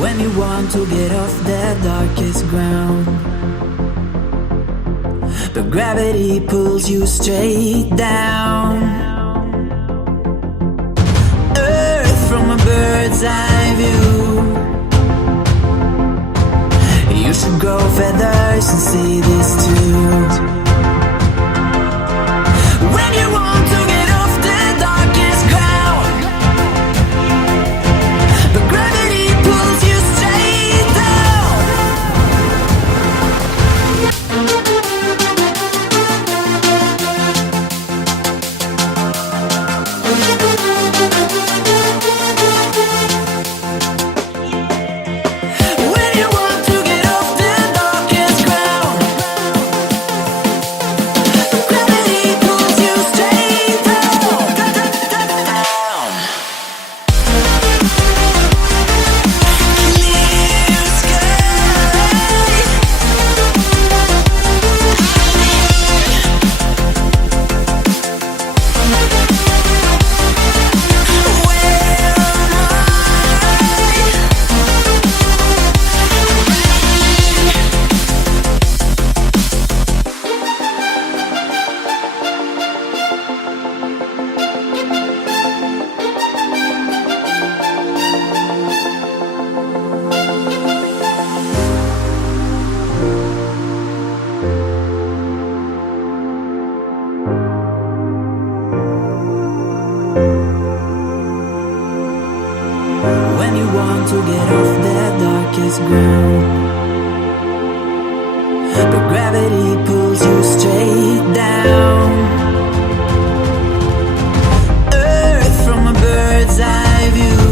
When you want to get off the darkest ground, but gravity pulls you straight down. Earth from a bird's eye view. You should grow feathers and see this too. When you want to get off the darkest ground, but gravity pulls you straight down. When you want to get off the darkest ground, but gravity pulls you straight down. Clear sky. When you want to get off the darkest ground, but gravity pulls you straight down. Earth from a bird's eye view.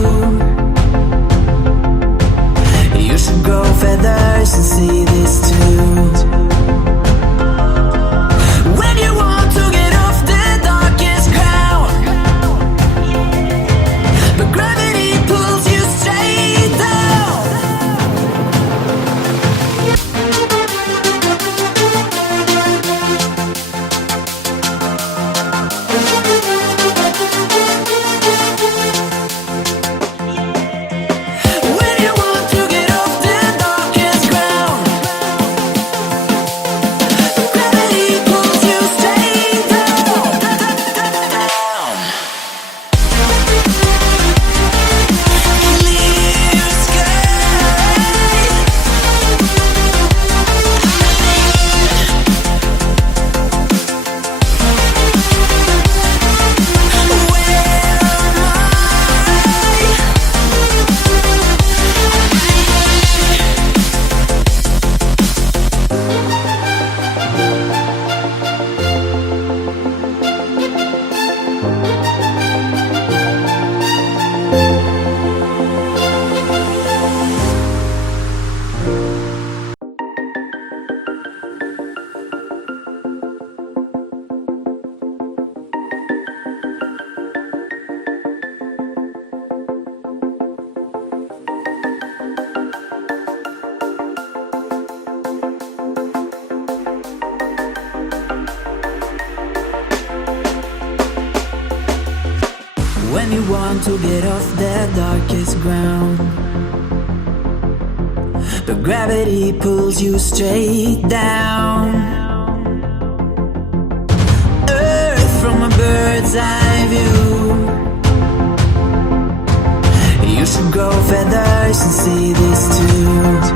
You should grow feathers and see this too. When you want to get off the darkest ground, but gravity pulls you straight down. When you want to get off the darkest ground, but gravity pulls you straight down. Clear sky. When you want to get off the darkest ground, but gravity pulls you straight down. Earth from a bird's eye view. You should grow feathers and see this too.